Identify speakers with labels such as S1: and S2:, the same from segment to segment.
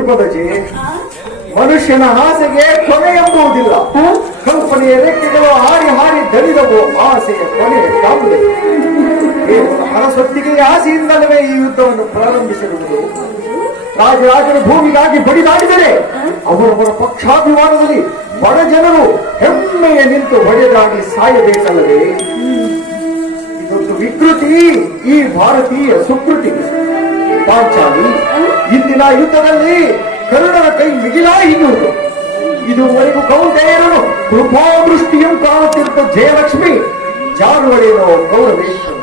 S1: ದ್ರುಪದಜಿ ಮನುಷ್ಯನ ಆಸೆಗೆ ಕೊನೆ ಎಂಬುವುದಿಲ್ಲ. ಕಲ್ಪನೆಯ ರೆಕ್ಕೆಗಳು ಹಾರಿ ಹಾರಿ ದಣಿದವು ಆಸೆಯ ಕೊನೆ ಕಾಂಬುದೆ ಕೇವಲ ಆಸೆಯಿಂದಲವೇ ಆಸೆಯಿಂದಲೇ ಈ ಯುದ್ಧವನ್ನು ಪ್ರಾರಂಭಿಸಿರುವುದು. ರಾಜರಾಜರ ಭೂಮಿಗಾಗಿ ಬಡಿದಾಡಿದರೆ ಅವರವರ ಪಕ್ಷಾಭಿಮಾನದಲ್ಲಿ ಬಡ ಜನರು ಹೆಮ್ಮೆಯ ನಿಂತು ಹೊಡೆದಾಡಿ ಸಾಯಬೇಕಲ್ಲವೇ? ಇದೊಂದು ವಿಕೃತಿ ಈ ಭಾರತೀಯ ಸುಕೃತಿ. ಪಾಂಚಾಲಿ ಇಂದಿನ ಯುದ್ಧದಲ್ಲಿ ಕರುಣನ ಕೈ ಮಿಗಿಲಾ ಇದು ಇದುವರೆಗೂ ಕೌಂಟೇಯರನು ಕೃಪಾದೃಷ್ಟಿಯಂ ಕಾಣುತ್ತಿರುವ ಜಯಲಕ್ಷ್ಮಿ ಜಾರುವಳೇನೋ ಗೌರವೇಶ್ವರ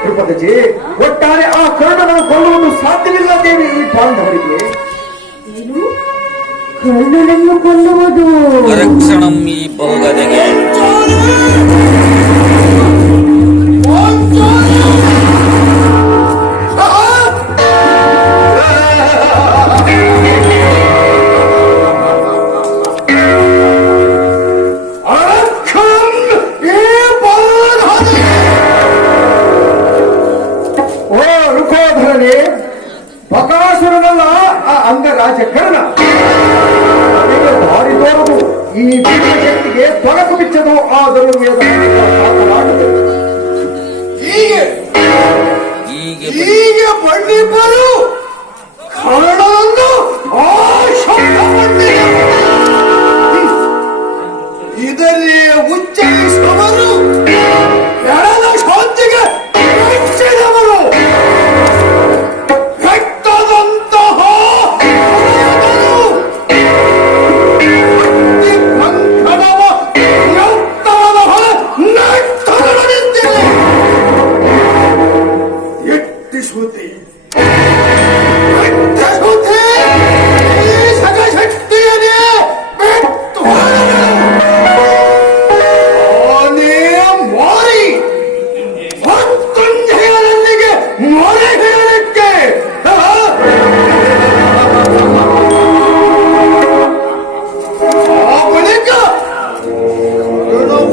S1: ಕೃಪದ ತಿರುಪತಿ ಒಟ್ಟಾರೆ ಆ ಕರ್ಣನನ್ನು ಕೊಲ್ಲುವುದು ಸಾಧ್ಯವಿಲ್ಲ ದೇವಿ ಈ ಪಾಂಡವರಿಗೆ
S2: ಏನು? ಕರ್ಣನನ್ನು ಕೊಲ್ಲುವುದು?
S3: ರಕ್ಷಣಂ ಈ
S1: ಈ ಶಕ್ತಿಗೆ ತೊಡಕು ಬಿಚ್ಚದು ಆ ಧನುರ್ವೇದ ಮಾತನಾಡುವುದು
S4: ಹೀಗೆ
S3: ಹೀಗೆ
S4: ಹೀಗೆ ಬಂಡಿಬ್ಬರು ಕನ್ನಡವನ್ನು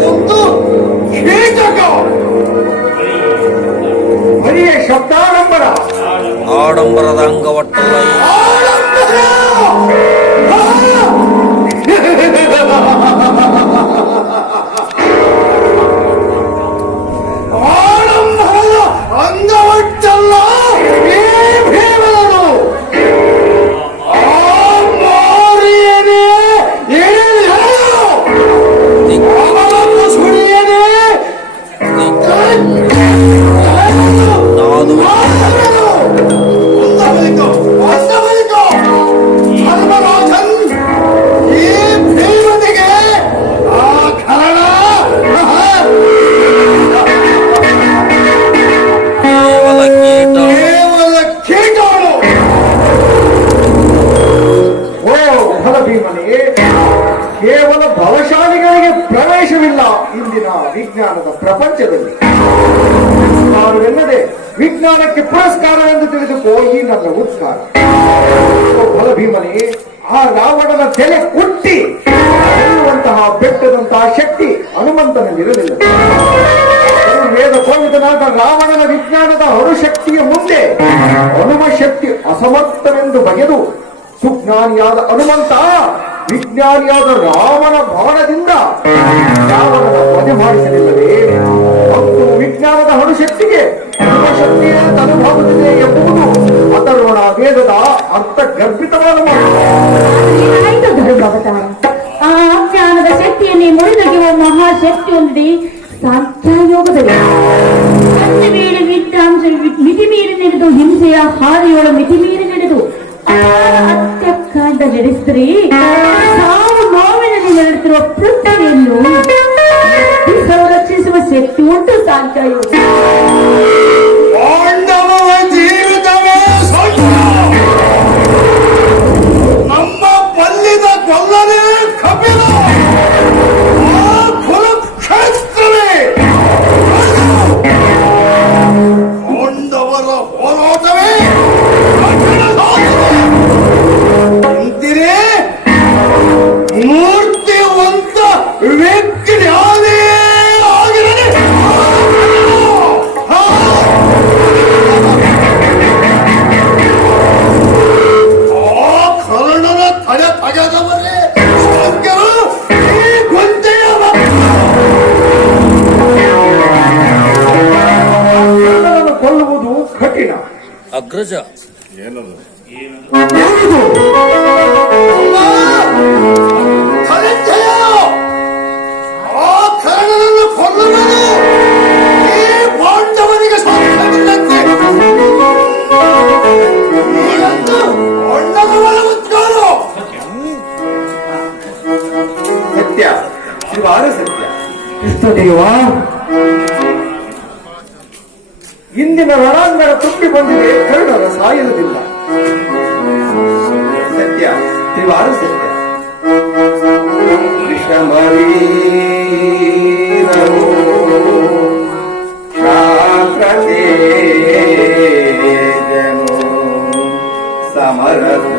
S4: ಒಂದು ಕೀಟಕ
S1: ಬರಿಯ ಶಬ್ದಾಡಂಬರ.
S3: ಆಡಂಬರದ ಅಂಗವಟ್ಟಲ್ಲ
S1: ಪುರಸ್ಕಾರವೆನ್ನದೆ ವಿಜ್ಞಾನಕ್ಕೆ ಪುರಸ್ಕಾರವೆಂದು ತಿಳಿದು ಹೋಗಿ ನನ್ನ ಉತ್ಕಾರ ಓ ಆ ರಾವಣನ ತಲೆ ಕುಟ್ಟಿ ಇರುವಂತಹ ಬೆಟ್ಟದಂತಹ ಶಕ್ತಿ ಹನುಮಂತನಲ್ಲಿರಲಿಲ್ಲ. ವೇದ ಕೋವಿದನಾದ ರಾವಣನ ವಿಜ್ಞಾನದ ಹರುಶಕ್ತಿಯ ಮುಂದೆ ಹನುಮ ಶಕ್ತಿ ಅಸಮರ್ಥವೆಂದು ಬಗೆದು ಸುಜ್ಞಾನಿಯಾದ ಹನುಮಂತ, ವಿಜ್ಞಾನಿಯಾದ ರಾವಣ ಬಾಣದಿಂದ ರಾವಣನ ವಧೆ ಮಾಡಿಸಲಿಲ್ಲವೇ? ವಿಜ್ಞಾನದ ಅಣುಶಕ್ತಿಗೆ ಶಕ್ತಿಯ ತನುಭಾಗುತ್ತಿದೆ ಎಂಬುದು ಅದರೋಣ ವೇದದ
S2: ಆಯ್ತು ಧರ್ಮಾವತಾರ ಆ ಜ್ಞಾನದ ಶಕ್ತಿಯನ್ನೇ ಮುರಿದಗಿರುವ ಹೊಂದಿ ಸಾಂಖ್ಯಯೋಗದಲ್ಲಿ ಒಂದು ವೇಳೆ ವಿದ್ಯಾಂಶ ಮಿತಿ ಮೀರಿ ನಡೆದು ಹಿಂಸೆಯ ಹಾರಿಯೊಳ ಮಿತಿ ಮೀರಿ ನಡೆದು ಅತ್ಯಕಾಂಡ ನಡೆಸಿದರೆ, ಸಾವು ನೋವಿನಲ್ಲಿ ನಡೆದಿರುವ ಪೃಥ್ವಿಯನ್ನು ಸಂರಕ್ಷಿಸುವ ಶಕ್ತಿ ಉಂಟು
S4: ಅಣ್ಣನ ಒಲವುತ್ಕಾರು
S5: ಸತ್ಯ ಶಿವಾರ ಸತ್ಯ ಕೃಷ್ಣದೇವ ಇಂದಿನ ರಣಾಂಗಣ ತುಂಬಿ ಬಂದಿದೆ. ಕರುಣರ ಸಾಯುವುದಿಲ್ಲ. ಸತ್ಯ. ತ್ರಿವಾರ ಸತ್ಯ. ಶಾಸ್ತ್ರತೇಜನು ಸಮರಸೂರನು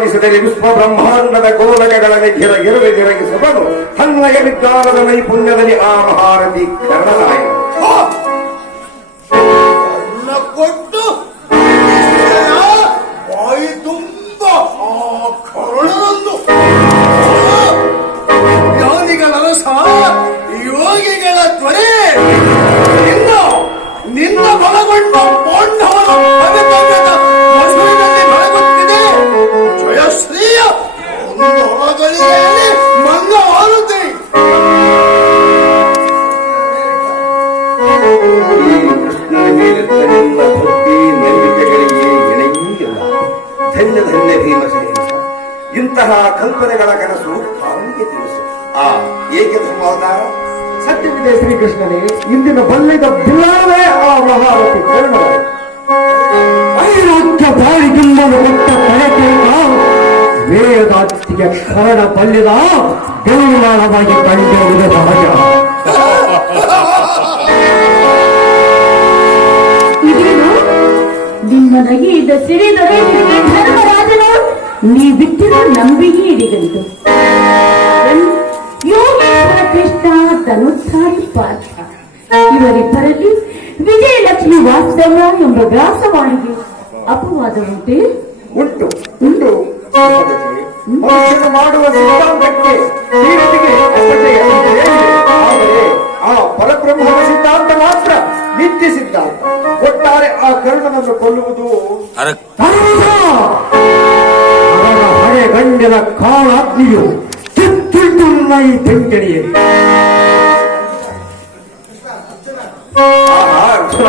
S5: ಸಮಯ ಸಾಧಿಸಿದರೆ ವಿಶ್ವ ಬ್ರಹ್ಮಾಂಡದ ಗೋಲಕಗಳಲ್ಲಿ ಗಿರ ಗಿರವೆ ಗಿರಗಿಸುವನು ತನ್ನಯ ವಿಜ್ಞಾನದ ನೈಪುಣ್ಯದಲ್ಲಿ ಆ ಮಹಾರಥಿ ಕರ್ಣನಾಯಕ ಧನ್ಯ ಭೀಮಸೇನ ಇಂತಹ ಕಲ್ಪನೆಗಳ ಕನಸು ಅವನಿಗೆ ತಿಳಿಸು. ಆ ಏಕೆ ಧರ್ಮಾವತಾರ? ಸತ್ಯವಿದೆ ಶ್ರೀಕೃಷ್ಣನೇ ಇಂದಿನ ಬಲ್ಲಿದ ಬಿಲ್ಲವೇ ಆ ಮಹಾರಥಿ ಕರ್ಣ ಐರೋಕ್ಯ ಬಾಳಿಗಿಂಬನು ಕೊಟ್ಟ ಕಳಕೆ ವೇದಾತಿಗೆ ಕರಣ ಬಲ್ಲಿದ ದೇವಮಾನವಾಗಿ ಕಂಡಿರುವುದು ಸಹಜ
S2: ನಿಮ್ಮ ಇದ್ದ ಸಿರಿ ದೊರೆಯಲು ಧರ್ಮರಾಜನು ನೀ ಬಿಟ್ಟಿರೋ ನಂಬಿಕೆ ಹಿಡಿಗಂತು ಯೋಗೇಶ್ವರ ಕೃಷ್ಣ ಧನುತ್ಸಾರಿ ಪಾರ್ಥ ಇವರಿಬ್ಬರಲ್ಲಿ ವಿಜಯಲಕ್ಷ್ಮಿ ವಾಸ್ತವ ಎಂಬ ವ್ಯಾಸವಾಣಿಗೆ ಅಪವಾದ ಉಂಟೆ
S5: ಉಂಟು. ಉಂಟು ಮಾಡುವ ಸಿದ್ಧಾಂತಕ್ಕೆ ಅಸಡ್ಡೆಯ ಇದೆ. ಆದರೆ ಆ ಪರಬ್ರಹ್ಮ ಸಿದ್ಧಾಂತ ಮಾತ್ರ ನಿತ್ಯ ಸಿದ್ಧಾಂತ ಒಟ್ಟಾರೆ ಆ ಕರ್ಣನನ್ನು ಕೊಲ್ಲುವುದು ಹಳೆ ಗಂಡಿನ ಕಾಳಾಗ್ನಿಯು ಕಿತ್ತುಂಟು ಈ ಬೆಂಕಣಿಯಲ್ಲಿ ಆಹಾ, ಅರ್ಜುನ.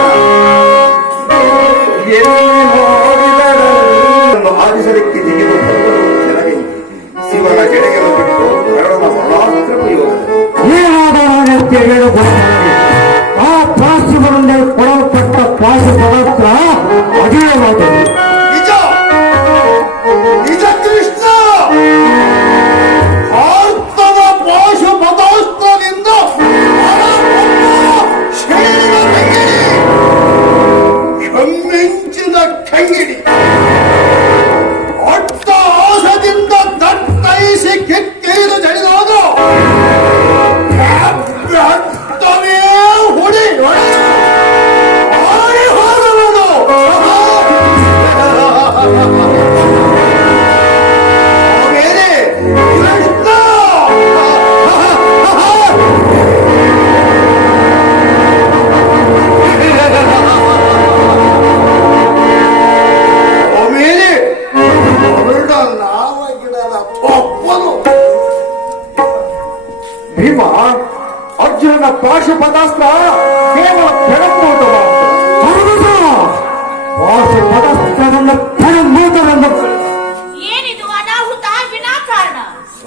S5: ಎಲ್ಲಿ ನೋಡಿದರನ್ನು ಆದಿಸಲಿಕ್ಕೆ ಜಿಗಿದು ಬರುವುದು ಜನಗೆ ಶಿವನ ಕೆಳಗೆಲ್ಲ ಬಿಟ್ಟು ಕರಡನ ಬಲಾಸ್ತ್ರ ಆ ಪಾಶುಗಳಿಂದ ಕೊಡಲ್ಪಟ್ಟ ಪಾಶು ಪದಾರ್ಥ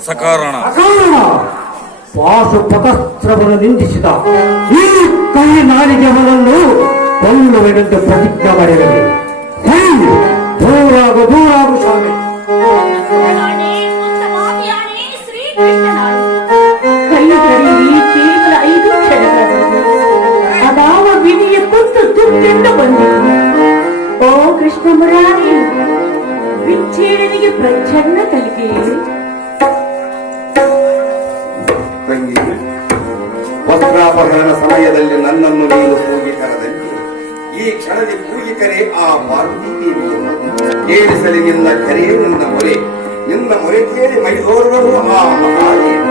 S6: ಸಕಾರಣ.
S2: ಪಾಶುಪತಸ್ತ್ರವನ್ನು ನಿಂದಿಸಿದ ಈ ಕೈ ನಾಲಿಗೆಗಳನ್ನು ಕೊಲ್ಲುವೆನೆಂದು ಪ್ರತಿಜ್ಞೆ ಮಾಡಿರಲಿ. ದೂರಾಗು ದೂರಾಗು ಸ್ವಾಮಿ.
S5: ವಸ್ತ್ರಾಪಹರಣ ಸಮಯದಲ್ಲಿ ನನ್ನನ್ನು ನೀನು ಕೂಗಿ ಕರೆದಲ್ಲಿ ಈ ಕ್ಷಣದಲ್ಲಿ ಕೂಗಿ ಕರೆ ಆ ಪಾರ್ವತಿ ಕೇಳಿಸಲಿ ನಿನ್ನ ಕರೆ ನಿನ್ನ ಮೊರೆ. ನಿನ್ನ ಮೊರೆ ಕೇಳಿ ಮೈದೋರ್ವರು ಆ ಮಹಾದೇವ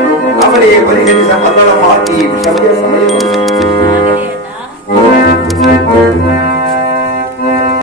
S5: ಅವನಿಗೆ ಪರಿಹರಿಸಬಲ್ಲಳ ಮಾತಿ ವಿಷಯ